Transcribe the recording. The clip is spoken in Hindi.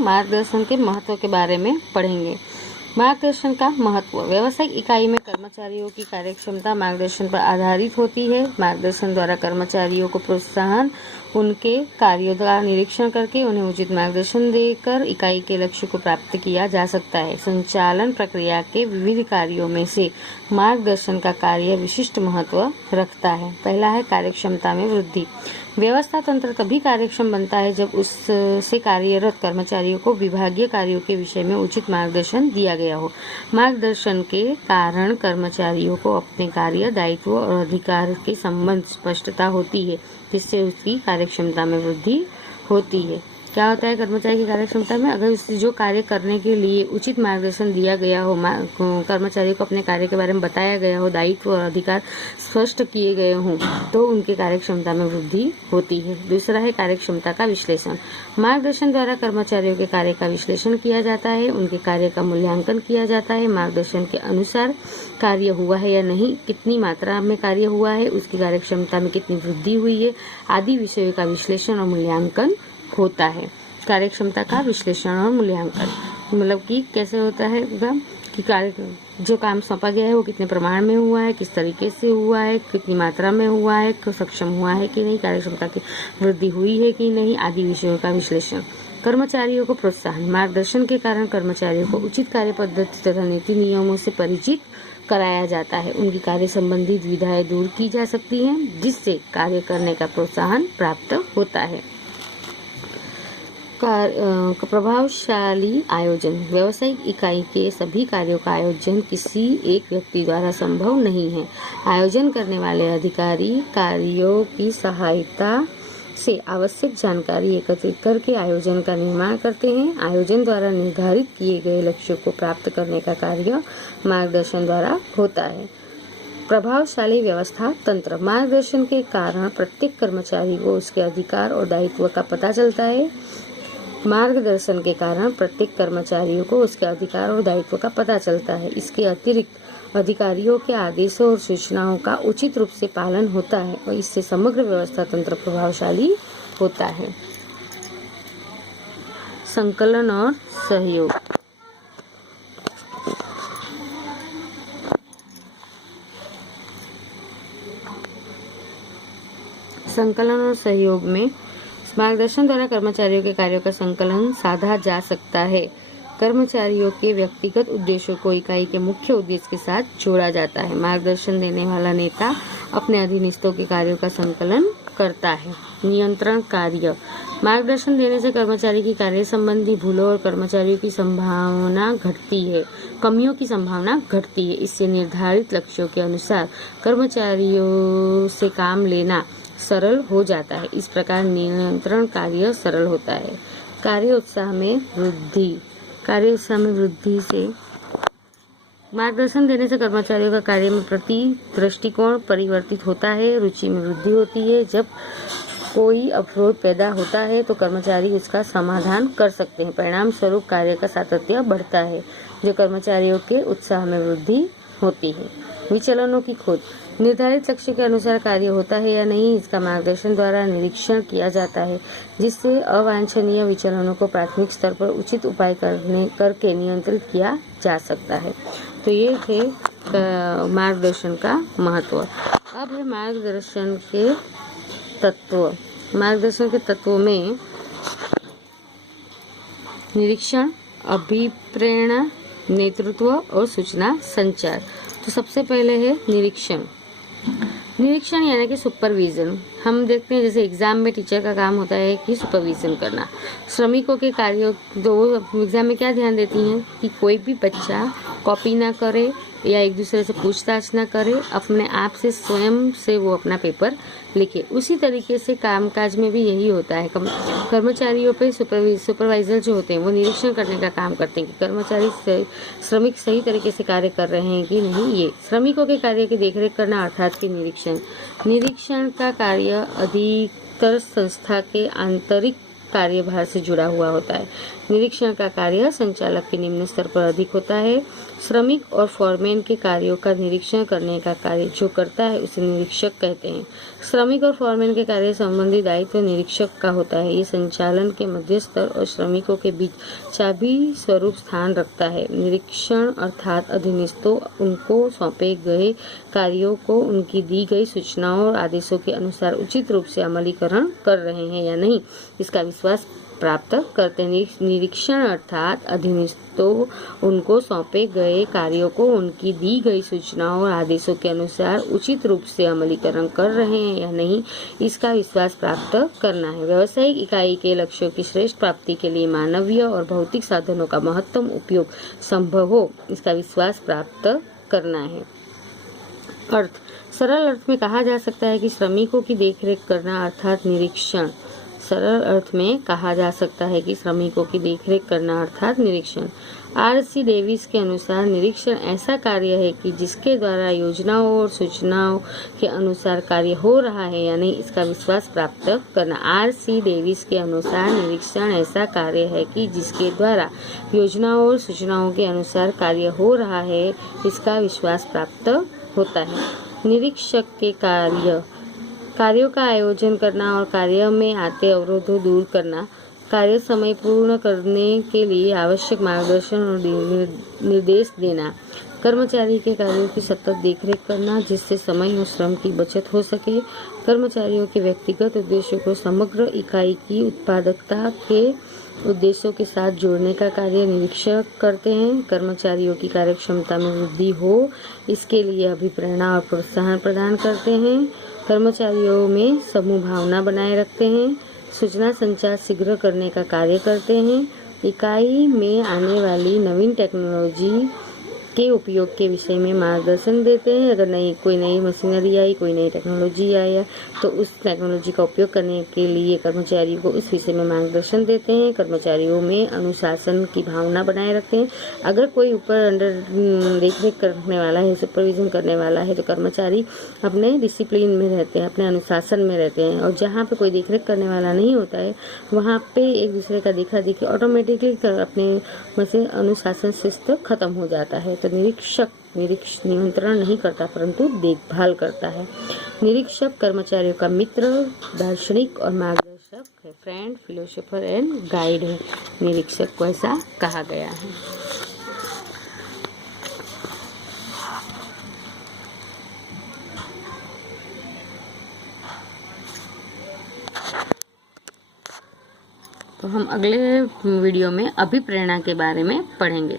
मार्गदर्शन के महत्व के बारे में पढ़ेंगे। मार्गदर्शन का महत्व। व्यावसायिक इकाई में कर्मचारियों की कार्यक्षमता मार्गदर्शन पर आधारित होती है। मार्गदर्शन द्वारा कर्मचारियों को प्रोत्साहन, उनके कार्यों का निरीक्षण करके उन्हें उचित मार्गदर्शन देकर इकाई के लक्ष्य को प्राप्त किया जा सकता है। संचालन प्रक्रिया के विविध कार्यों में से मार्गदर्शन का कार्य विशिष्ट महत्व रखता है। पहला है कार्यक्षमता में वृद्धि। व्यवस्था तंत्र तभी कार्यक्षम बनता है जब उससे कार्यरत कर्मचारियों को विभागीय कार्यों के विषय में उचित मार्गदर्शन दिया गया हो। मार्गदर्शन के कारण कर्मचारियों को अपने कार्य, दायित्व और अधिकार के संबंध स्पष्टता होती है, जिससे उसकी कार्यक्षमता में वृद्धि होती है। क्या होता है कर्मचारी की कार्यक्षमता में? अगर उससे जो कार्य करने के लिए उचित मार्गदर्शन दिया गया हो, कर्मचारियों को अपने कार्य के बारे में बताया गया हो, दायित्व और अधिकार स्पष्ट किए गए हों, तो उनकी कार्यक्षमता में वृद्धि होती है। दूसरा है कार्यक्षमता का विश्लेषण। मार्गदर्शन द्वारा कर्मचारियों के कार्य का विश्लेषण किया जाता है, उनके कार्य का मूल्यांकन किया जाता है। मार्गदर्शन के अनुसार कार्य हुआ है या नहीं, कितनी मात्रा में कार्य हुआ है, उसकी कार्यक्षमता में कितनी वृद्धि हुई है, आदि विषयों का विश्लेषण और मूल्यांकन होता है। कार्यक्षमता का विश्लेषण और मूल्यांकन मतलब कि कैसे होता है कि कार्य जो काम सौंपा गया है वो कितने प्रमाण में हुआ है, किस तरीके से हुआ है, कितनी मात्रा में हुआ है, सक्षम हुआ है कि नहीं, कार्यक्षमता की वृद्धि हुई है कि नहीं, आदि विषयों का विश्लेषण। कर्मचारियों को प्रोत्साहन। मार्गदर्शन के कारण कर्मचारियों को उचित कार्य पद्धति तथा नीति नियमों से परिचित कराया जाता है। उनकी कार्य संबंधी दुविधाएं दूर की जा सकती हैं, जिससे कार्य करने का प्रोत्साहन प्राप्त होता है। प्रभावशाली आयोजन। व्यावसायिक इकाई के सभी कार्यों का आयोजन किसी एक व्यक्ति द्वारा संभव नहीं है। आयोजन करने वाले अधिकारी कार्यों की सहायता से आवश्यक जानकारी एकत्रित करके आयोजन का निर्माण करते हैं। आयोजन द्वारा निर्धारित किए गए लक्ष्यों को प्राप्त करने का कार्य मार्गदर्शन द्वारा होता है। प्रभावशाली व्यवस्था तंत्र। मार्गदर्शन के कारण प्रत्येक कर्मचारी को उसके अधिकार और दायित्व का पता चलता है। मार्गदर्शन के कारण प्रत्येक कर्मचारियों को उसके अधिकार और दायित्व का पता चलता है। इसके अतिरिक्त अधिकारियों के आदेशों और सूचनाओं का उचित रूप से पालन होता है और इससे समग्र व्यवस्था तंत्र प्रभावशाली होता है। संकलन और सहयोग। संकलन और सहयोग में मार्गदर्शन द्वारा कर्मचारियों के कार्यों का संकलन साधा जा सकता है। कर्मचारियों के व्यक्तिगत उद्देश्यों को इकाई के मुख्य उद्देश्य के साथ जोड़ा जाता है। मार्गदर्शन देने वाला नेता अपने अधीनस्थों के कार्यों का संकलन करता है। नियंत्रण कार्य। मार्गदर्शन देने से कर्मचारी की कार्य संबंधी भूलों और कर्मचारियों की संभावना घटती है, कमियों की संभावना घटती है। इससे निर्धारित लक्ष्यों के अनुसार कर्मचारियों से काम लेना सरल हो जाता है। इस प्रकार नियंत्रण कार्य सरल होता है। कार्य उत्साह में वृद्धि। कार्य उत्साह में वृद्धि से मार्गदर्शन देने से कर्मचारियों का कार्य में प्रति दृष्टिकोण परिवर्तित होता है, रुचि में वृद्धि होती है। जब कोई अवरोध पैदा होता है तो कर्मचारी उसका समाधान कर सकते हैं। परिणाम स्वरूप कार्य का सातत्य बढ़ता है, जो कर्मचारियों के उत्साह में वृद्धि होती है। विचलनों की खोज। निर्धारित लक्ष्य के अनुसार कार्य होता है या नहीं, इसका मार्गदर्शन द्वारा निरीक्षण किया जाता है, जिससे अवांछनीय विचलनों को प्राथमिक स्तर पर उचित उपाय करके नियंत्रित किया जा सकता है। तो ये थे मार्गदर्शन का महत्व। अब है मार्गदर्शन के तत्व। मार्गदर्शन के तत्वों में निरीक्षण, अभिप्रेरणा, नेतृत्व और सूचना संचार। तो सबसे पहले है निरीक्षण। निरीक्षण यानी कि सुपरविजन। हम देखते हैं जैसे एग्जाम में टीचर का काम होता है कि सुपरविजन करना। श्रमिकों के कार्यों तो एग्जाम में क्या ध्यान देती हैं कि कोई भी बच्चा कॉपी ना करे या एक दूसरे से पूछताछ ना करे, अपने आप से स्वयं से वो अपना पेपर लिखे। उसी तरीके से कामकाज में भी यही होता है। कर्मचारियों पे सुपरवाइजर जो होते हैं वो निरीक्षण करने का काम करते हैं कि कर्मचारी श्रमिक सही तरीके से कार्य कर रहे हैं कि नहीं। ये श्रमिकों के कार्य की देखरेख करना अर्थात कि निरीक्षण। निरीक्षण का कार्य अधिकतर संस्था के आंतरिक कार्यभार से जुड़ा हुआ होता है। निरीक्षण का कार्य संचालक के निम्न स्तर पर अधिक होता है। श्रमिक और फॉरमैन के कार्यों का निरीक्षण करने का कार्य जो करता है उसे निरीक्षक कहते हैं। श्रमिक और फॉरमैन के कार्य संबंधी दायित्व निरीक्षक का होता है। ये संचालन के मध्यस्थ और श्रमिकों के बीच चाबी स्वरूप स्थान रखता है। निरीक्षण अर्थात अधीनस्थों उनको सौंपे गए कार्यों को उनकी दी गई सूचनाओं और आदेशों के अनुसार उचित रूप से अमलीकरण कर रहे हैं या नहीं, इसका विश्वास प्राप्त करते हैं। निरीक्षण अर्थात अधीनस्थों उनको सौंपे गए कार्यों को उनकी दी गई सूचनाओं और आदेशों के अनुसार उचित रूप से अमलीकरण कर रहे हैं या नहीं, इसका विश्वास प्राप्त करना है। व्यावसायिक इकाई के लक्ष्यों की श्रेष्ठ प्राप्ति के लिए मानवीय और भौतिक साधनों का महत्तम उपयोग संभव हो, इसका विश्वास प्राप्त करना है। अर्थ सरल अर्थ में कहा जा सकता है कि श्रमिकों की देखरेख करना अर्थात निरीक्षण। सरल अर्थ में कहा जा सकता है कि श्रमिकों की देखरेख करना अर्थात निरीक्षण। आर.सी. डेविस के अनुसार निरीक्षण ऐसा कार्य है कि जिसके द्वारा योजनाओं और सूचनाओं के अनुसार कार्य हो रहा है या नहीं, इसका विश्वास प्राप्त करना। आर.सी. डेविस के अनुसार निरीक्षण ऐसा कार्य है कि जिसके द्वारा योजनाओं और सूचनाओं के अनुसार कार्य हो रहा है, इसका विश्वास प्राप्त होता है। निरीक्षक के कार्यों का आयोजन करना और कार्य में आते अवरोधों दूर करना, कार्य समय पूर्ण करने के लिए आवश्यक मार्गदर्शन और निर्देश देना, कर्मचारी के कार्यों की सतत देखरेख करना जिससे समय और श्रम की बचत हो सके, कर्मचारियों के व्यक्तिगत उद्देश्यों को समग्र इकाई की उत्पादकता के उद्देश्यों के साथ जोड़ने का कार्य निरीक्षक करते हैं। कर्मचारियों की कार्यक्षमता में वृद्धि हो इसके लिए अभिप्रेरणा और प्रोत्साहन प्रदान करते हैं। कर्मचारियों में समूह भावना बनाए रखते हैं। सूचना संचार शीघ्र करने का कार्य करते हैं। इकाई में आने वाली नवीन टेक्नोलॉजी के उपयोग के विषय में मार्गदर्शन देते हैं। अगर कोई नई मशीनरी आई, कोई नई टेक्नोलॉजी आया तो उस टेक्नोलॉजी का उपयोग करने के लिए कर्मचारियों को उस विषय में मार्गदर्शन देते हैं। कर्मचारियों में अनुशासन की भावना बनाए रखते हैं। अगर कोई ऊपर अंडर देखरेख करने वाला है, सुपरविजन करने वाला है, तो कर्मचारी अपने डिसिप्लिन में रहते हैं, अपने अनुशासन में रहते हैं। और जहाँ पे कोई देखरेख करने वाला नहीं होता है, वहाँ पे एक दूसरे का देखा देखी ऑटोमेटिकली अपने में से अनुशासन शिस्त खत्म हो जाता है। तो निरीक्षक नियंत्रण नहीं करता परंतु देखभाल करता है। निरीक्षक कर्मचारियों का मित्र, दार्शनिक और मार्गदर्शक है। फ्रेंड, फिलोसोफर एंड गाइड है। निरीक्षक को ऐसा कहा गया है। तो हम अगले वीडियो में अभिप्रेरणा के बारे में पढ़ेंगे।